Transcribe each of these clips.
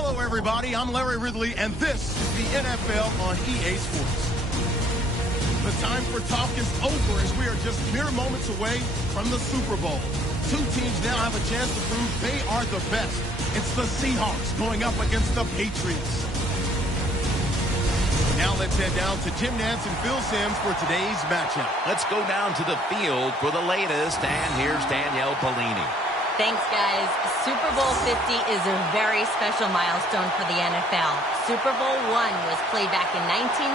Hello, everybody. I'm Larry Ridley, and this is the NFL on EA Sports. The time for talk is over as we are just mere moments away from the Super Bowl. Two teams now have a chance to prove they are the best. It's the Seahawks going up against the Patriots. Now let's head down to Jim Nantz and Phil Simms for today's matchup. Let's go down to the field for the latest, and here's Danielle Bellini. Thanks, guys. Super Bowl 50 is a very special milestone for the NFL. Super Bowl I was played back in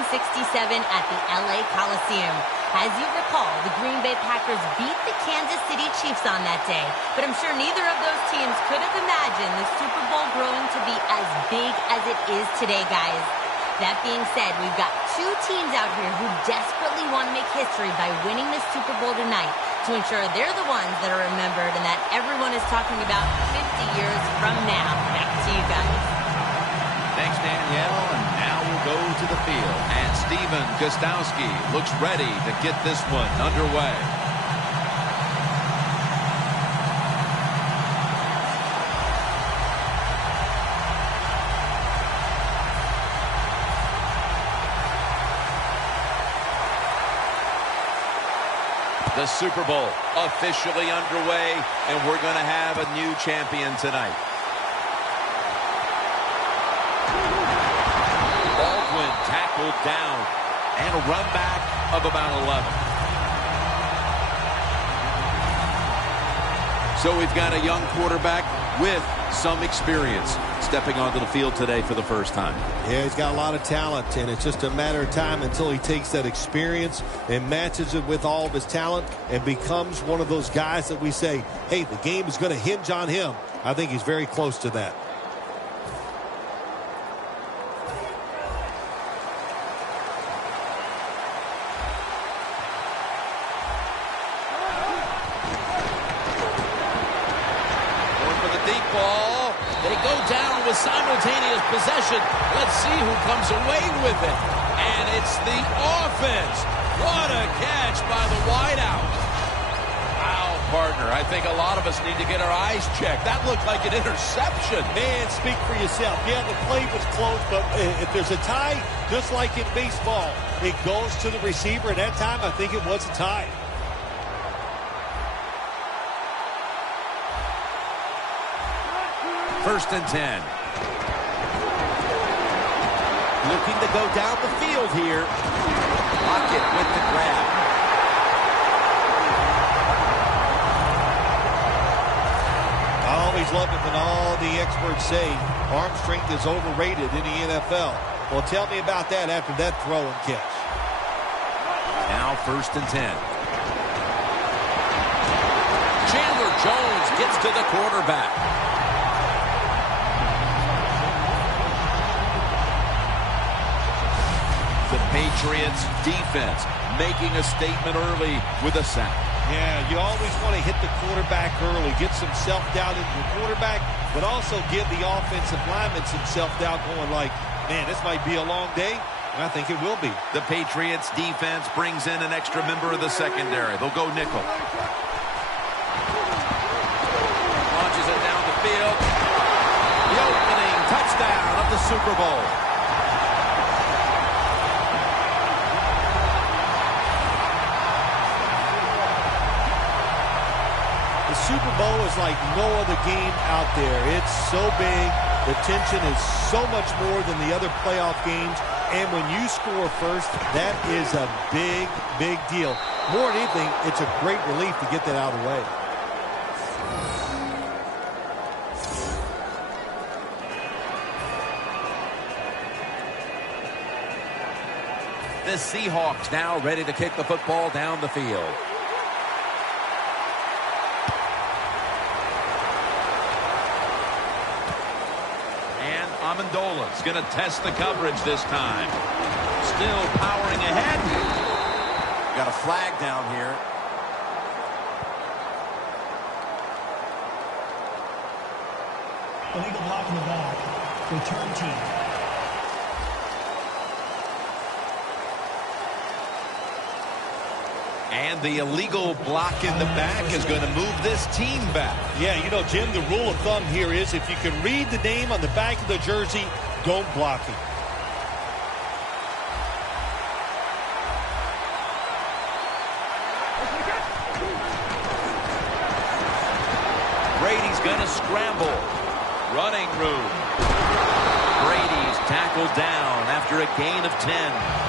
1967 at the LA Coliseum. As you recall, the Green Bay Packers beat the Kansas City Chiefs on that day. But I'm sure neither of those teams could have imagined the Super Bowl growing to be as big as it is today, guys. That being said, we've got two teams out here who desperately want to make history by winning this Super Bowl tonight to ensure they're the ones that are remembered and that everyone is talking about 50 years from now. Back to you guys. Thanks, Danielle. And now we'll go to the field. And Steven Gostowski looks ready to get this one underway. The Super Bowl officially underway, and we're going to have a new champion tonight. Baldwin tackled down, and a run back of about 11. So we've got a young quarterback with some experience stepping onto the field today for the first time. Yeah, he's got a lot of talent, and it's just a matter of time until he takes that experience and matches it with all of his talent and becomes one of those guys that we say, hey, the game is going to hinge on him. I think he's very close to that. Going for the deep ball. They go down with simultaneous possession. Let's see who comes away with it. And it's the offense. What a catch by the wideout. Wow, partner. I think a lot of us need to get our eyes checked. That looked like an interception. Man, speak for yourself. Yeah, the play was close, but if there's a tie, just like in baseball, it goes to the receiver. At that time, I think it was a tie. First and 10. Looking to go down the field here. Lockett with the grab. I always love it when all the experts say arm strength is overrated in the NFL. Well, tell me about that after that throw and catch. Now first and 10. Chandler Jones gets to the quarterback. The Patriots defense making a statement early with a sack. Yeah, you always want to hit the quarterback early, get some self-doubt into the quarterback, but also give the offensive lineman some self-doubt going like, man, this might be a long day, and I think it will be. The Patriots defense brings in an extra member of the secondary. They'll go nickel. Launches it down the field. The opening touchdown of the Super Bowl. Super Bowl is like no other game out there. It's so big. The tension is so much more than the other playoff games. And when you score first, that is a big, big deal. More than anything, it's a great relief to get that out of the way. The Seahawks now ready to kick the football down the field. Amendola's going to test the coverage this time. Still powering ahead. Got a flag down here. Illegal block in the back. Return team. And the illegal block in the back is going to move this team back. Yeah, you know, Jim, the rule of thumb here is if you can read the name on the back of the jersey, don't block it. Brady's going to scramble. Running room. Brady's tackled down after a gain of 10.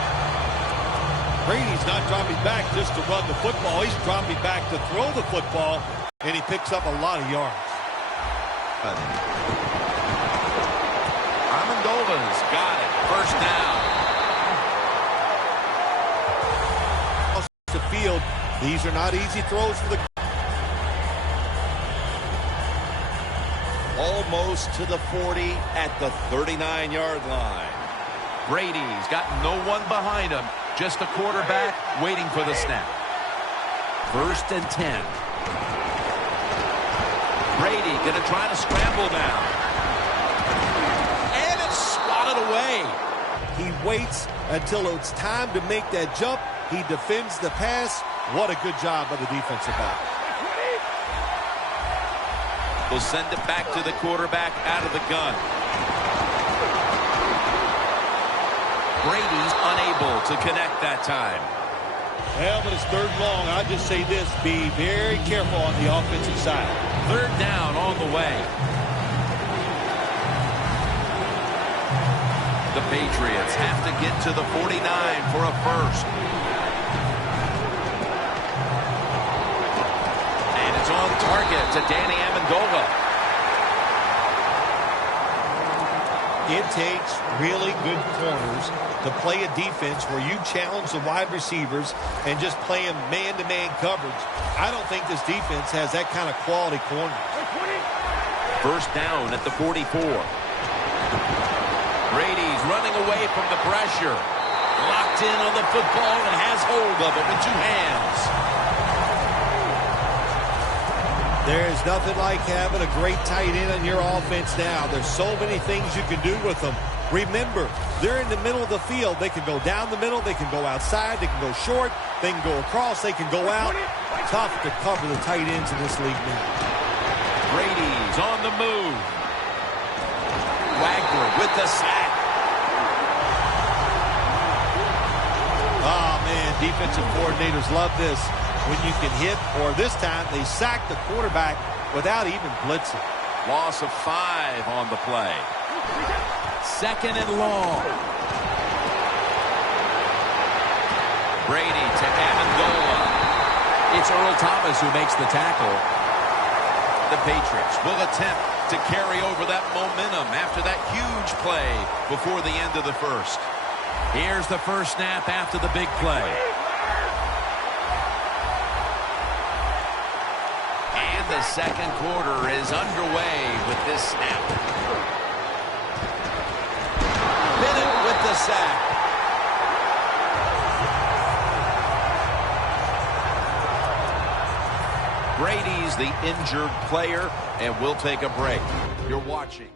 Brady's not dropping back just to run the football. He's dropping back to throw the football, and he picks up a lot of yards. Amendola's got it. First down. The field, these are not easy throws for the... Almost to the 40 at the 39-yard line. Brady's got no one behind him. Just the quarterback waiting for the snap. First and 10. Brady going to try to scramble now. And it's swatted away. He waits until it's time to make that jump. He defends the pass. What a good job by the defensive back. We'll send it back to the quarterback out of the gun. Brady's unable to connect that time. Well, but it's third long. I'll just say this. Be very careful on the offensive side. Third down on the way. The Patriots have to get to the 49 for a first. And it's on target to Danny Amendola. It takes really good corners to play a defense where you challenge the wide receivers and just play them man-to-man coverage. I don't think this defense has that kind of quality corner. First down at the 44. Brady's running away from the pressure. Locked in on the football and has hold of it with two hands. There is nothing like having a great tight end on your offense now. There's so many things you can do with them. Remember, they're in the middle of the field. They can go down the middle. They can go outside. They can go short. They can go across. They can go out. Tough to cover the tight ends in this league now. Brady's on the move. Wagner with the sack. Oh, man, defensive coordinators love this. When you can hit, or this time they sack the quarterback without even blitzing. Loss of 5 on the play. Second and long. Brady to Amendola. It's Earl Thomas who makes the tackle. The Patriots will attempt to carry over that momentum after that huge play before the end of the first. Here's the first snap after the big play. The second quarter is underway with this snap. Bennett with the sack. Brady's the injured player, and we'll take a break. You're watching.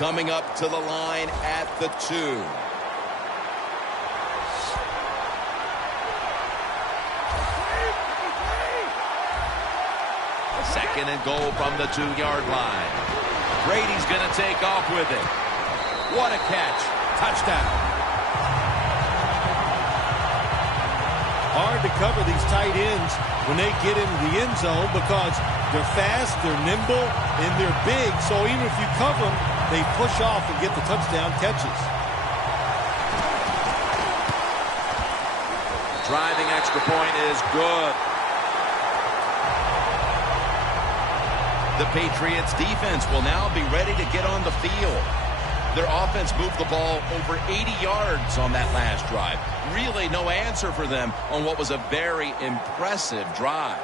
Coming up to the line at the 2. Second and goal from the 2-yard line. Brady's going to take off with it. What a catch. Touchdown. Hard to cover these tight ends when they get into the end zone because they're fast, they're nimble, and they're big. So even if you cover them, they push off and get the touchdown catches. Driving extra point is good. The Patriots defense will now be ready to get on the field. Their offense moved the ball over 80 yards on that last drive. Really no answer for them on what was a very impressive drive.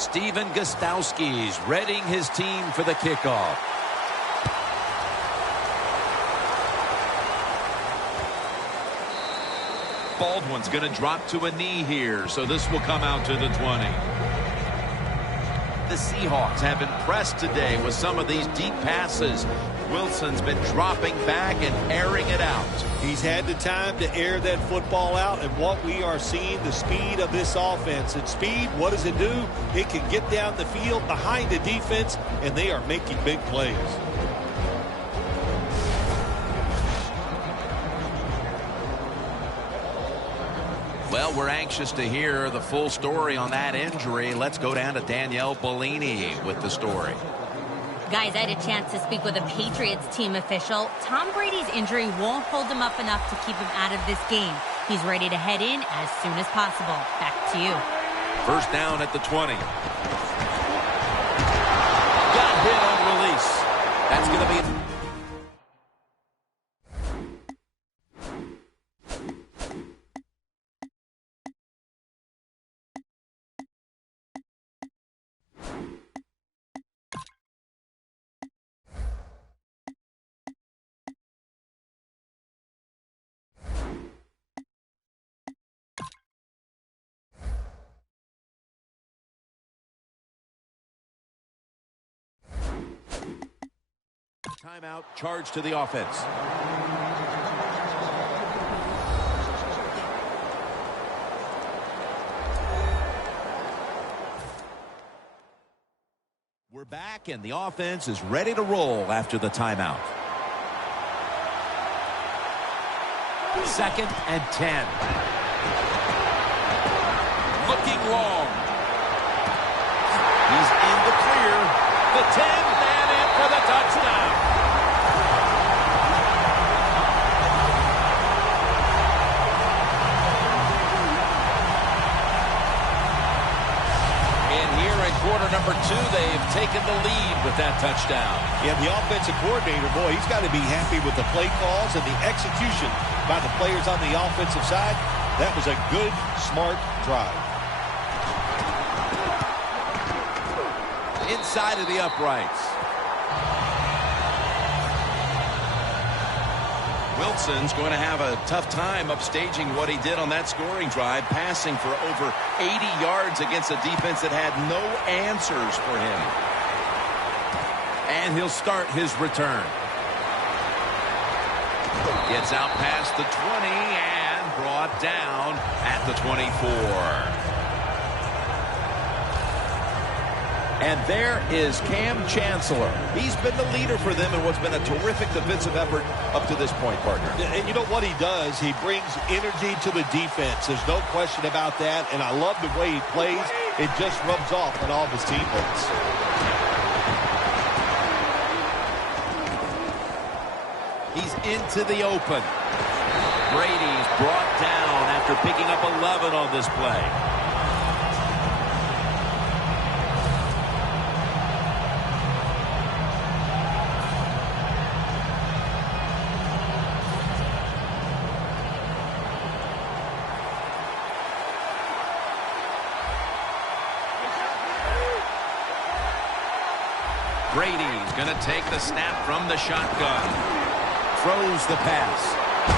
Steven Gostowski's readying his team for the kickoff. Baldwin's going to drop to a knee here, so this will come out to the 20. The Seahawks have impressed today with some of these deep passes. Wilson's been dropping back and airing it out. He's had the time to air that football out, and what we are seeing, the speed of this offense. And speed, what does it do? It can get down the field behind the defense, and they are making big plays. Well, we're anxious to hear the full story on that injury. Let's go down to Danielle Bellini with the story. Guys, I had a chance to speak with a Patriots team official. Tom Brady's injury won't hold him up enough to keep him out of this game. He's ready to head in as soon as possible. Back to you. First down at the 20. Got hit on release. That's going to be... Timeout, charge to the offense. We're back, and the offense is ready to roll after the timeout. 2nd and 10. Looking long. He's in the clear. The 10-man in for the touchdown. Quarter number 2, they've taken the lead with that touchdown. Yeah, the offensive coordinator, boy, he's got to be happy with the play calls and the execution by the players on the offensive side. That was a good, smart drive. Inside of the uprights. Wilson's going to have a tough time upstaging what he did on that scoring drive, passing for over 80 yards against a defense that had no answers for him. And he'll start his return. Gets out past the 20 and brought down at the 24. And there is Cam Chancellor. He's been the leader for them in what's been a terrific defensive effort up to this point, partner. And you know what he does? He brings energy to the defense. There's no question about that. And I love the way he plays. It just rubs off on all of his teammates. He's into the open. Brady's brought down after picking up 11 on this play. Brady's going to take the snap from the shotgun. Throws the pass.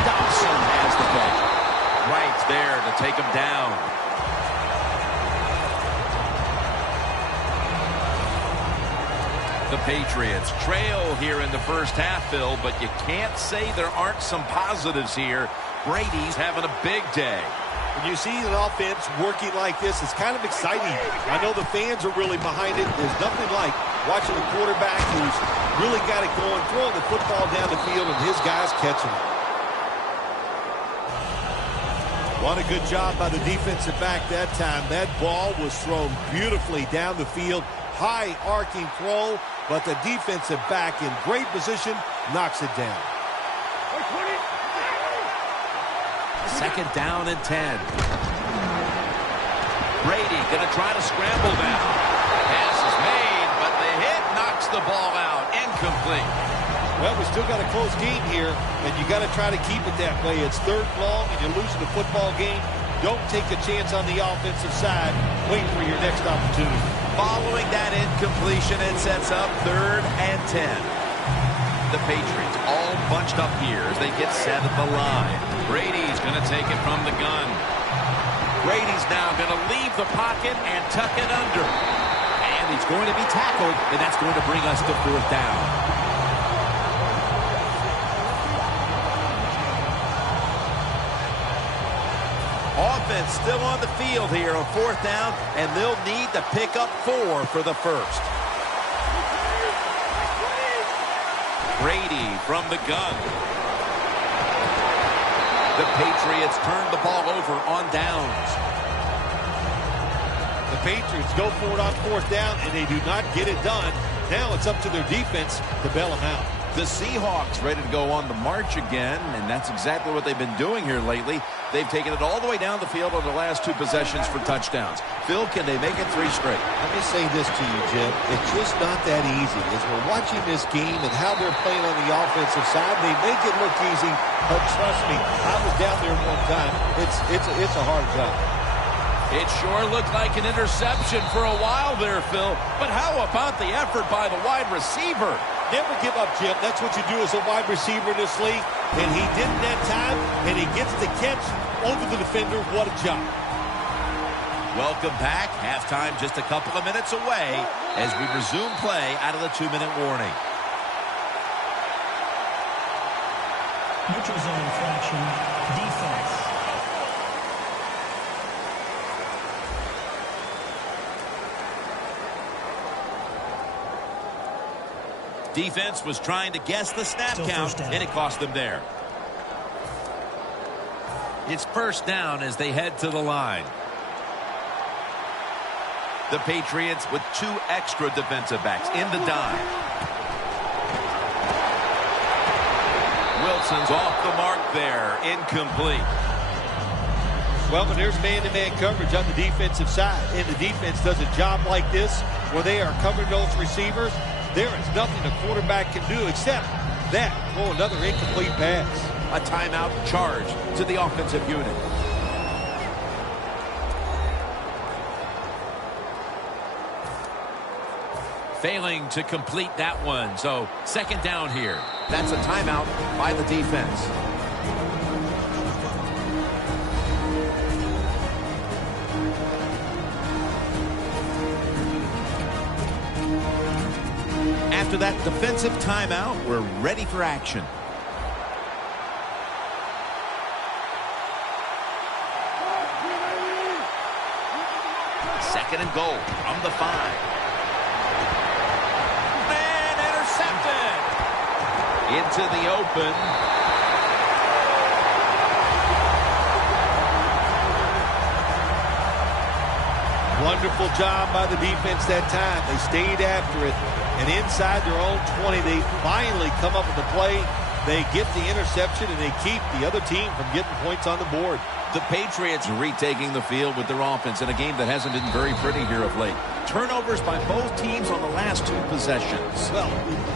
Dobson has the ball. Right there to take him down. The Patriots trail here in the first half, Phil, but you can't say there aren't some positives here. Brady's having a big day. When you see an offense working like this, it's kind of exciting. I know the fans are really behind it. There's nothing like watching a quarterback who's really got it going, throwing the football down the field, and his guys catching it. What a good job by the defensive back that time. That ball was thrown beautifully down the field. High arcing throw, but the defensive back in great position knocks it down. 2nd down and 10. Brady going to try to scramble now. Pass is made, but the hit knocks the ball out. Incomplete. Well, we still got a close game here, and you got to try to keep it that way. It's 3rd and long, and you're losing the football game. Don't take a chance on the offensive side. Wait for your next opportunity. Following that incompletion, it sets up 3rd and 10. The Patriots all bunched up here as they get set at the line. Brady's going to take it from the gun. Brady's now going to leave the pocket and tuck it under. And he's going to be tackled, and that's going to bring us to 4th down. Offense still on the field here on 4th down, and they'll need to pick up 4 for the first. Brady from the gun. The Patriots turn the ball over on downs. The Patriots go for it on 4th down, and they do not get it done. Now it's up to their defense to bail them out. The Seahawks ready to go on the march again, and that's exactly what they've been doing here lately. They've taken it all the way down the field on the last 2 possessions for touchdowns. Phil, can they make it 3 straight? Let me say this to you, Jim. It's just not that easy. As we're watching this game and how they're playing on the offensive side, they make it look easy, but trust me, I was down there one time. It's a hard job. It sure looked like an interception for a while there, Phil. But how about the effort by the wide receiver? Never give up, Jim. That's what you do as a wide receiver in this league. And he didn't that time, and he gets the catch over the defender. What a job. Welcome back. Halftime just a couple of minutes away as we resume play out of the 2-minute warning. Neutral zone infraction. Defense. Defense was trying to guess the snap count, and it cost them there. It's 1st down as they head to the line. The Patriots with 2 extra defensive backs in the dime. Wilson's off the mark there. Incomplete. Well, but there's man-to-man coverage on the defensive side, and the defense does a job like this where they are covering those receivers. There is nothing the quarterback can do except that. Oh, another incomplete pass. A timeout charge to the offensive unit. Failing to complete that one, so 2nd down here. That's a timeout by the defense. After that defensive timeout, we're ready for action. Second and goal from the 5. And intercepted. Into the open. Wonderful job by the defense that time. They stayed after it. And inside their own 20, they finally come up with the play. They get the interception, and they keep the other team from getting points on the board. The Patriots retaking the field with their offense in a game that hasn't been very pretty here of late. Turnovers by both teams on the last 2 possessions. Well,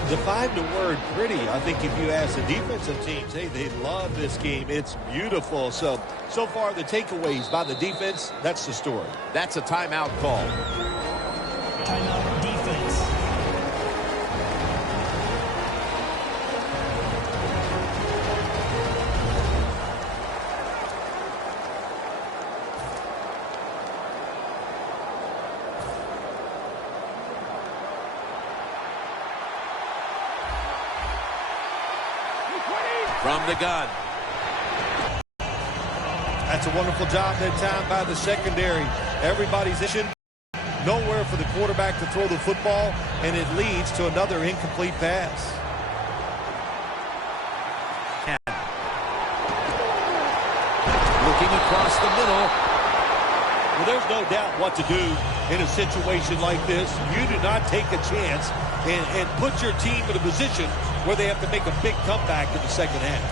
define the word pretty. I think if you ask the defensive teams, hey, they love this game. It's beautiful. So far, the takeaways by the defense, that's the story. That's a timeout call. Timeout defense. From the gun. That's a wonderful job that time by the secondary. Everybody's in. Nowhere for the quarterback to throw the football, and it leads to another incomplete pass. Looking across the middle. Well, there's no doubt what to do in a situation like this. You do not take a chance and put your team in a position where they have to make a big comeback in the second half.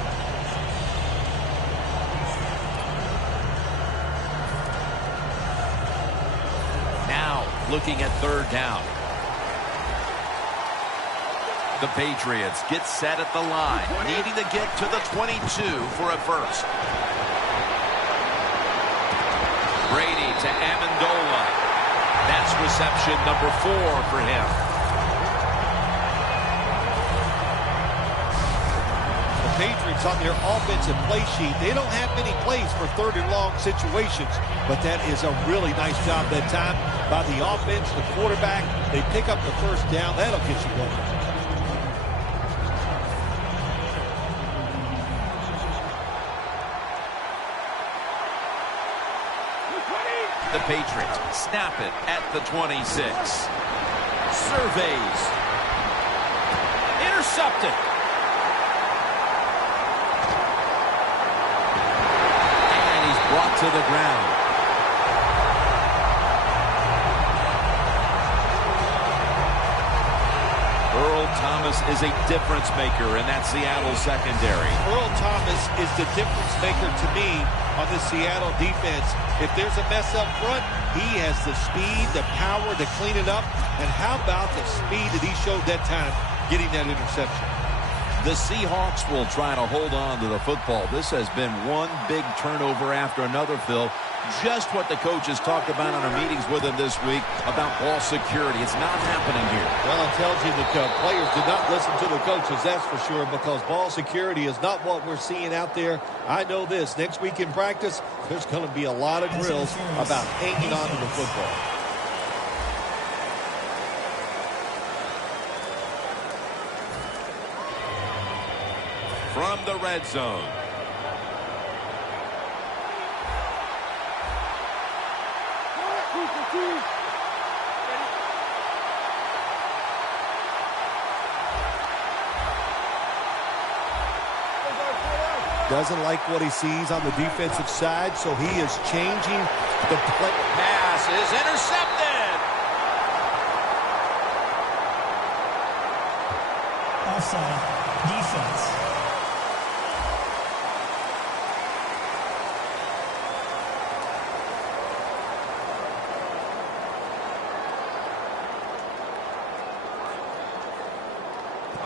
Now looking at 3rd down. The Patriots get set at the line, needing to get to the 22 for a first. Brady to Amendola. That's reception number 4 for him. Patriots on their offensive play sheet, they don't have many plays for 3rd and long situations, but that is a really nice job that time by the offense, the quarterback. They pick up the first down. That'll get you going. The Patriots snap it at the 26. Surveys. Intercepted. Brought to the ground. Earl Thomas is a difference maker in that Seattle secondary. Earl Thomas is the difference maker to me on the Seattle defense. If there's a mess up front, he has the speed, the power to clean it up. And how about the speed that he showed that time getting that interception? The Seahawks will try to hold on to the football. This has been one big turnover after another, Phil. Just what the coaches talked about in our meetings with him this week about ball security. It's not happening here. Well, it tells you that the players did not listen to the coaches, that's for sure, because ball security is not what we're seeing out there. I know this. Next week in practice, there's going to be a lot of drills about hanging on to the football. From the red zone. Doesn't like what he sees on the defensive side, so he is changing the play. Pass is intercepted. Offside. Defense.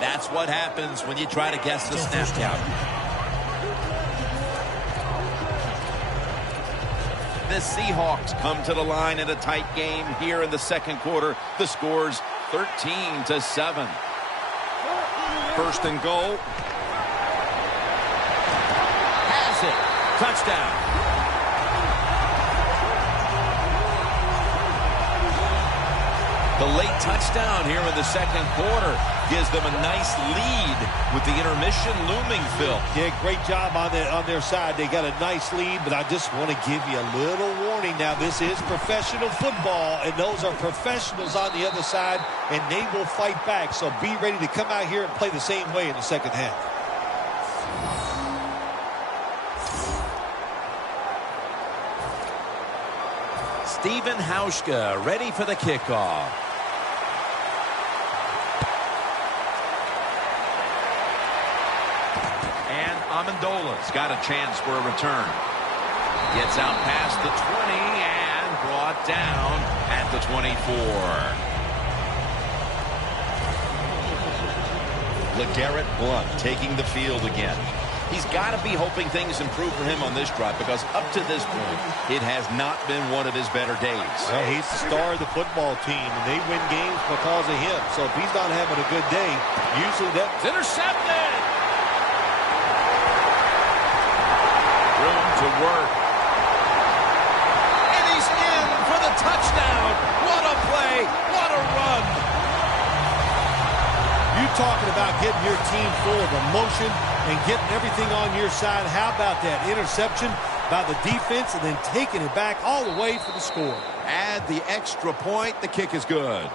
That's what happens when you try to guess the snap count. The Seahawks come to the line in a tight game here in the second quarter. The score's 13-7. First and goal. Has it. Touchdown. The late touchdown here in the second quarter gives them a nice lead with the intermission looming, Phil. Yeah, great job on their side. They got a nice lead, but I just want to give you a little warning. Now, this is professional football, and those are professionals on the other side, and they will fight back. So be ready to come out here and play the same way in the second half. Stephen Hauschka ready for the kickoff. Amendola's got a chance for a return. Gets out past the 20 and brought down at the 24. LeGarrette Blount taking the field again. He's got to be hoping things improve for him on this drive because up to this point, it has not been one of his better days. Well, he's the star of the football team, and they win games because of him. So if he's not having a good day, usually that's intercepted. To work. And he's in for the touchdown. What a play. What a run. You talking about getting your team full of emotion and getting everything on your side. How about that interception by the defense and then taking it back all the way for the score? Add the extra point. The kick is good.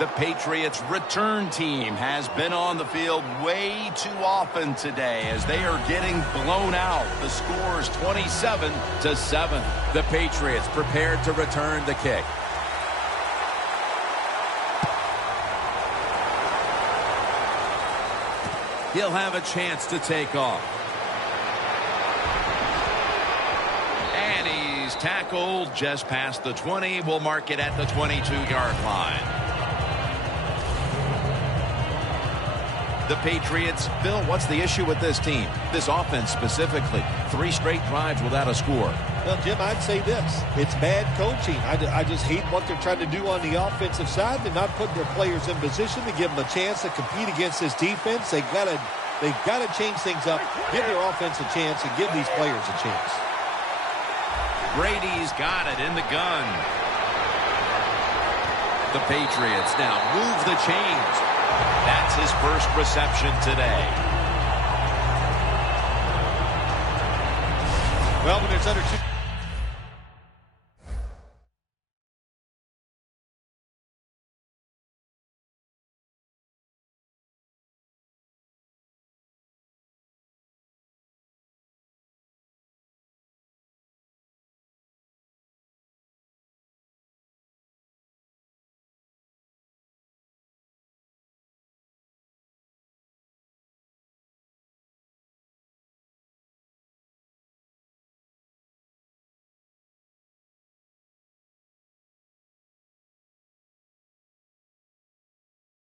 The Patriots return team has been on the field way too often today as they are getting blown out. The score is 27-7. The Patriots prepared to return the kick. He'll have a chance to take off. And he's tackled just past the 20. We'll mark it at the 22-yard line. The The Patriots, Bill, what's the issue with this team? This offense specifically. 3 straight drives without a score. Well, Jim, I'd say this. It's bad coaching. I just hate what they're trying to do on the offensive side. They're not putting their players in position to give them a chance to compete against this defense. They've got to change things up, give their offense a chance, and give these players a chance. Brady's got it in the gun. The Patriots now move the chains. That's his first reception today. Well, when there's under 2...